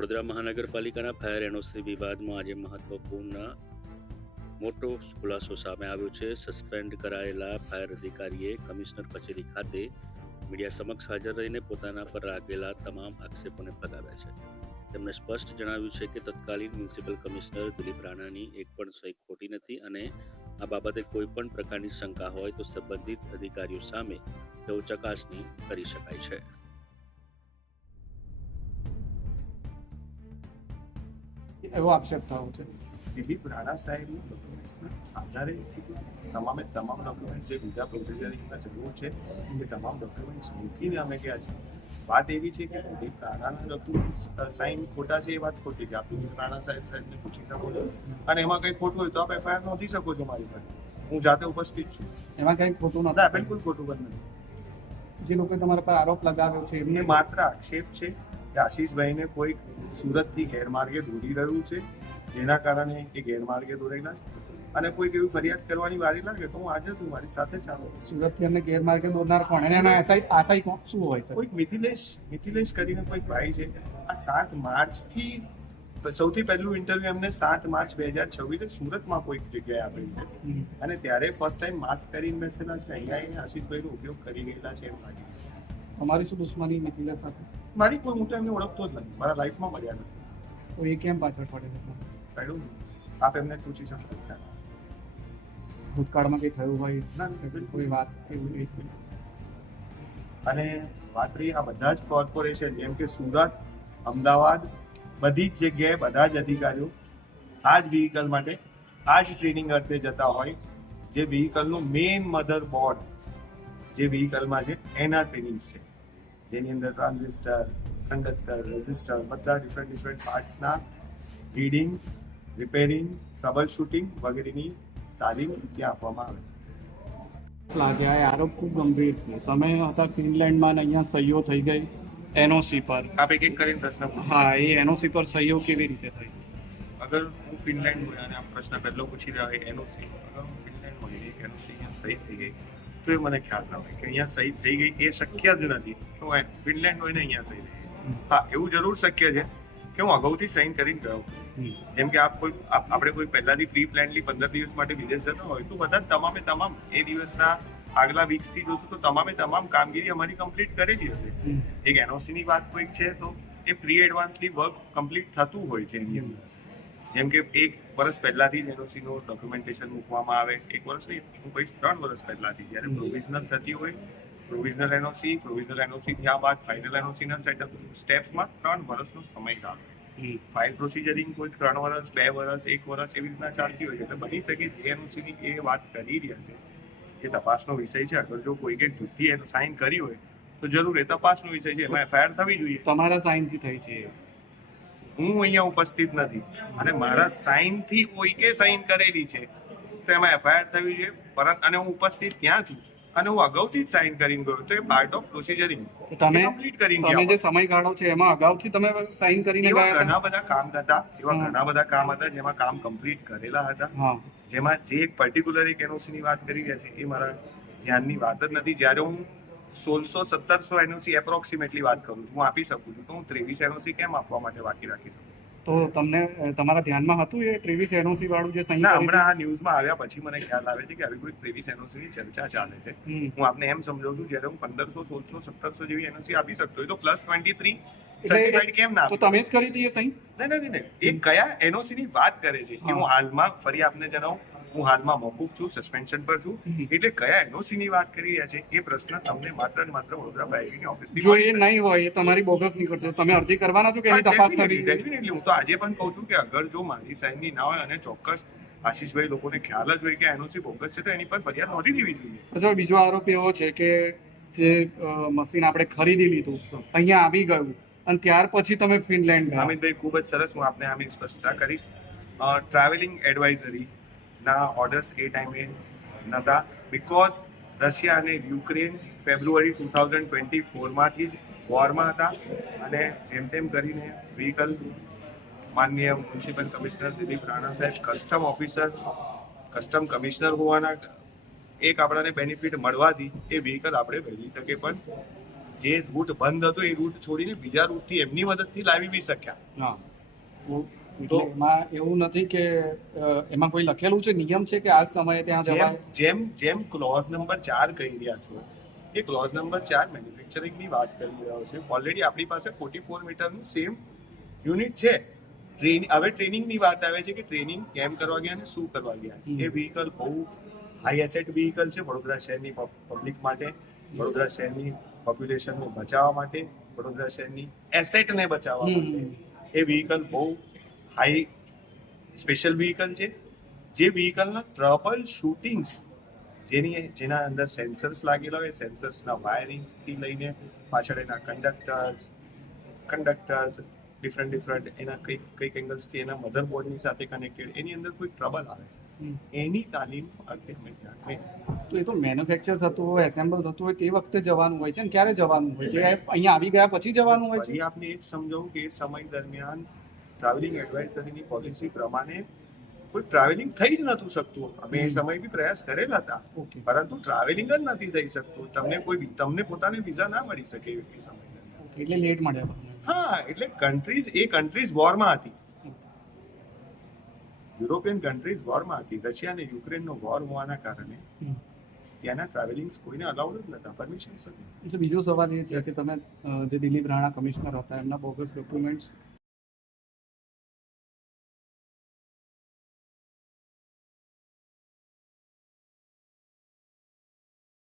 વડોદરા મહાનગરપાલિકાના fire NOC વિવાદમાં આજે મહત્વપૂર્ણ મોટો ખુલાસો સામે આવ્યો છે. સસ્પેન્ડ કરાયેલા ફાયર અધિકારીએ કમિશનર કચેરી ખાતે મીડિયા સમક્ષ હાજર રહીને પોતાના પર લાગેલા તમામ આક્ષેપોને ફગાવ્યા છે. તેમણે સ્પષ્ટ જણાવ્યું છે કે તત્કાલીન મ્યુનિસિપલ કમિશનર દિલીપ રાણાની એક પણ સહી ખોટી નથી અને આ બાબતે કોઈ પણ પ્રકારની શંકા હોય તો સંબંધિત અધિકારીઓ સામે તેઓ ચકાસણી કરી શકાય છે. એવો આક્ષેપ થયો છે. દિલીપ રાણા સાહેબના ડોક્યુમેન્ટ્સના આધારે તમામ ડોક્યુમેન્ટ્સ જે બીજા પ્રોસિજરિંગના જરૂર છે એ તમામ ડોક્યુમેન્ટ્સ મૂકીને અમે ગયા છે. વાત એવી છે કે દિલીપ રાણાના ડોક્યુમેન્ટ્સ સાઇન ખોટા છે એ વાત ખોટી છે. આપ દિલીપ રાણા સાહેબને પૂછી શકો છો અને એમાં કંઈ ખોટું હોય તો આપ એફઆઈઆર નોંધી શકો છો મારી પર. હું જાતે ઉપસ્થિત છું. એમાં કંઈ ખોટું ના, નથી. બિલકુલ ખોટું બંધ નથી. જે લોકોએ તમારા પર આરોપ લગાવ્યો છે એમને માત્ર આક્ષેપ છે કે આશીષભાઈને કોઈ સુરતથી ગેરમાર્ગે દોરી રહ્યું છે, જેના કારણે એ ગેરમાર્ગે દોરેલા છે અને કોઈક એવી ફરિયાદ કરવાની વારી લાગે તો હું હાજર છું, મારી સાથે ચાલો. સુરતથી અમને ગેરમાર્ગે દોરનાર કોણ અને એના આશય શું હોય છે? કોઈક મિથિલેશ કરીને કોઈક ભાઈ છે. આ 7 માર્ચથી સૌથી પહેલું ઇન્ટરવ્યુ એમને 7 માર્ચ 2026 સુરતમાં કોઈક જગ્યાએ આપેલું છે અને ત્યારે ફર્સ્ટ ટાઈમ માસ્ક પહેરીને બેસેલા છે. અહીંયા એને આશીષભાઈનો ઉપયોગ કરી ગયેલા છે એમ લાગે. તમારી શું દુશ્મની મિથિલેશ સાથે? મારી કોઈ, હું તો એમને ઓળખતો જ નથી, મારા લાઈફમાં મળ્યા નથી. તો એ કેમ પાછળ પડે છે? કહ્યું આપ એમને પૂછી શકો છો. ભૂતકાળમાં કંઈ થયું હોય ના, બિલકુલ. કોઈ વાત એવું અને વાત રહી આ બધા જ કોર્પોરેશન જેમ કે સુરત, અમદાવાદ, બધી જ જગ્યાએ બધા જ અધિકારીઓ આ જ વ્હીકલ માટે આ જ ટ્રેનિંગ અર્થે જતા હોય. જે વ્હીકલનું મેઇન મધર બોર્ડ જે વ્હીકલમાં છે એના ટ્રેનિંગ્સ છે, જેની અંદર ટ્રાન્ઝિસ્ટર, કંડક્ટર, રેઝિસ્ટર બધા ડિફરન્ટ પાર્ટ્સના રીડિંગ, રિપેરિંગ, ટ્રબલ શૂટિંગ વગેરેની તાલીમ ત્યાં આપવામાં આવે છે. લાગે આ આરોપ ખૂબ ગંભીર છે. તમે હતા ફિનલેન્ડમાં અને અહીંયા સહીઓ થઈ ગઈ એનઓસી પર. આપ એક કરીને પ્રશ્ન પૂછો. હા, એ એનઓસી પર સહીઓ કેવી રીતે થઈ? અગર હું ફિનલેન્ડ હોય અને આ પ્રશ્ન પહેલો પૂછી રહ્યા હોય એનઓસી, અગર હું ફિનલેન્ડ હોય એનઓસી અહીંયા સહી થઈ ગઈ તો એ મને ખ્યાલ ના હોય કે અહીંયા સહી થઈ ગઈ એ શક્ય જ નથી કે હું ફિનલેન્ડ હોય ને અહીંયા સહી થઈ ગઈ. હા, એવું જરૂર શક્ય છે કે હું અગાઉથી સાઇન કરીને ગયો. જેમ કે આપણે કોઈ પહેલાથી પ્રી પ્લાનલી 15 દિવસ માટે વિદેશ જતા હોય તો બધા તમામે તમામ એ દિવસના આગલા વીક્સથી જોશું તો તમામે તમામ કામગીરી અમારી કમ્પ્લીટ કરેલી હશે. એક એનઓસીની વાત કોઈક છે તો એ પ્રી એડવાન્સલી વર્ક કમ્પ્લીટ થતું હોય છે એની અંદર. જેમ કે 1 વર્ષ પહેલાથી જ એનઓસીનું ડોક્યુમેન્ટેશન મૂકવામાં આવે. 1 વર્ષ નહીં, હું કહીશ 3 વર્ષ પહેલાથી જ્યારે પ્રોવિઝનલ થતી હોય, પ્રોવિઝનલ એનઓસી થયા બાદ ફાઇનલ એનઓસીના સેટઅપ સ્ટેપ્સમાં 3 વર્ષનો સમયગાળો. ફાઇલ પ્રોસિજરિંગ કોઈ 3 વર્ષ, 2 વર્ષ, 1 વર્ષ એવી રીતના ચાલતી હોય છે. એટલે બની શકે જે એનઓસીની એ વાત કરી રહ્યા છે એ તપાસનો વિષય છે. અગર જો કોઈ કંઈક જુઠ્ઠી એનો સાઇન કરી હોય તો જરૂર એ તપાસનો વિષય છે, એમાં એફઆઈઆર થવી જોઈએ. તમારા સાઇનથી થઈ છે? હું અહીંયા ઉપસ્થિત નથી અને મારા સાઇનથી કોઈકે સાઇન કરેલી છે તો એમાં એફઆઈઆર થવી જોઈએ. પરંતુ અને હું ઉપસ્થિત ત્યાં છું અને હું અગાઉથી જ સાઇન કરીને ગયો તો એ પાર્ટ ઓફ પ્રોસિજરિંગ તમે કમ્પ્લીટ કરીને તમે જે સમયગાળો છે એમાં અગાઉથી તમે સાઇન કરીને એવા ગયા ઘણા બધા કામ હતા જેમાં કામ કમ્પ્લીટ કરેલા હતા. હા, જેમાં જે એક પર્ટિક્યુલર એક એનઓસીની વાત કરી રહ્યા છે એ મારા ધ્યાનની વાત જ નથી. જ્યારે હું 1600-1700 એનઓસી એપ્રોક્સિમેટલી વાત કરું છું, હું આપી શકું છું, તો હું 23 એનઓસી કેમ આપવા માટે બાકી રાખી શકું? તો તમને તમારા ધ્યાનમાં હતું એ 23 એનઓસી વાળું જે સહી ના, કરી હમણાં આ ન્યૂઝમાં આવ્યા પછી મને ખ્યાલ આવે છે કે આવી કોઈ 23 એનઓસી ની ચર્ચા ચાલે છે. હતી? હું આપને એમ સમજાવું છું, જ્યારે હું 1500, 1600, 1700 જેવી એનઓસી આપી શકતો હોય તો +23 સર્ટિફાઈડ કેમ ના તો આપી? તમે જ કરી હતી એ સહી? નહીં, એ કયા એનઓસી ની વાત કરે છે કે હું હાલમાં ફરી આપને જણાવું, હું હાલમાં મોકૂફ છું, સસ્પેન્શન પર છું. એટલે કયા એનઓસી ની વાત કરી રહ્યા છે એ પ્રશ્ન તમને માત્ર ને માત્ર વડોદરા ફાયરની ઓફિસથી જો એ નહીં હોય એ તમારી બોગસ નીકળશે, તમે અરજી કરવાના છો કે એની તપાસ થવી? ડેફિનેટલી હું તો આજે પણ કહું છું કે અગર જો મારી સાઇનની ના હોય અને ચોક્કસ આશીષભાઈ લોકોને ખ્યાલ જ હોય કે એનઓસી બોગસ છે તો એની પર ફરિયાદ નોંધી દેવી જોઈએ. અચ્છા, બીજો આરોપ એવો છે કે જે મશીન આપણે ખરીદી લીધું અહીંયા આવી ગયું અને ત્યાર પછી તમે ફિનલેન્ડ ગયા. અમિતભાઈ, ખૂબ જ સરસ. હું આપને આની સ્પષ્ટતા કરીશ. ટ્રાવેલિંગ એડવાઇઝરી ના ઓર્ડર્સ એ ટાઈમે નહોતા બિકોઝ રશિયા અને યુક્રેન ફેબ્રુઆરી 2024માંથી જ વોરમાં હતા અને જેમ તેમ કરીને વ્હીકલ માનનીય મ્યુનિસિપલ કમિશનર દિલીપ રાણા સાહેબ કસ્ટમ કમિશનર હોવાના એક આપણને બેનિફિટ મળવાથી એ વ્હીકલ આપણે વહેલી તકે પણ જે રૂટ બંધ હતો એ રૂટ છોડીને બીજા રૂટથી એમની મદદથી લાવી બી શક્યા. હા એટલે એમાં એવું નથી કે એમાં કોઈ લખેલું છે, નિયમ છે કે આ સમયે ત્યાં જવાય? જેમ ક્લોઝ નંબર 4 કહી રહ્યા છો, એ ક્લોઝ નંબર 4 મેન્યુફેક્ચરિંગની વાત કરી રહ્યો છે. ઓલરેડી આપણી પાસે 44 મીટરનું સેમ યુનિટ છે. હવે ટ્રેનિંગની વાત આવે છે કે ટ્રેનિંગ કેમ કરવા ગયા અને શું કરવા ગયા. એ વ્હીકલ બહુ હાઈ એસેટ વ્હીકલ છે વડોદરા શહેરની પબ્લિક માટે, વડોદરા શહેરની પોપ્યુલેશનને બચાવવા માટે, વડોદરા શહેરની એસેટને બચાવવા માટે. એ વ્હીકલ બહુ હાઈ સ્પેશિયલ વ્હીકલ છે. જે વ્હીકલના ટ્રબલ શૂટિંગ્સ જેના અંદર સેન્સર્સ લાગેલા હોય, સેન્સર્સના વાયરિંગ્સથી લઈને પાછળ એના કંડક્ટર્સ ડિફરન્ટ એના કઈક એંગલ્સથી એના મધરબોર્ડની સાથે કનેક્ટેડ, એની અંદર કોઈ ટ્રબલ આવે એની તાલીમ અર્થે અમે ત્યાં. તો એ તો મેન્યુફેક્ચર થતું હોય, એસેમ્બલ થતું હોય તે વખતે જવાનું હોય છે ને ક્યારે જવાનું હોય છે? અહીંયા આવી ગયા પછી જવાનું હોય છે? ફરી આપને એ જ સમજાવું કે એ સમય દરમિયાન ટ્રાવેલિંગ એડવાઇઝરીની પોલિસી પ્રમાણે કોઈ ટ્રાવેલિંગ થઈ જ નતું શકતું. અમે એ સમય બી પ્રયાસ કરેલા હતા, પરંતુ ટ્રાવેલિંગ જ નથી થઈ શકતું. તમને પોતાને વિઝા ના મળી શકે એ સમય દરમિયાન. એટલે લેટ મળ્યા. હા, એટલે કન્ટ્રીઝ વોરમાં હતી. યુરોપિયન કન્ટ્રીઝ વોરમાં હતી. રશિયા અને યુક્રેનનો વોર હોવાના કારણે ત્યાંના ટ્રાવેલિંગ કોઈને અલાઉડ જ નતા, પરમિશન હતી. બીજો સવાલ એ છે કે તમે જે દિલીપ રાણા કમિશનર હતા એમના બોગસ ડોક્યુમેન્ટ્સ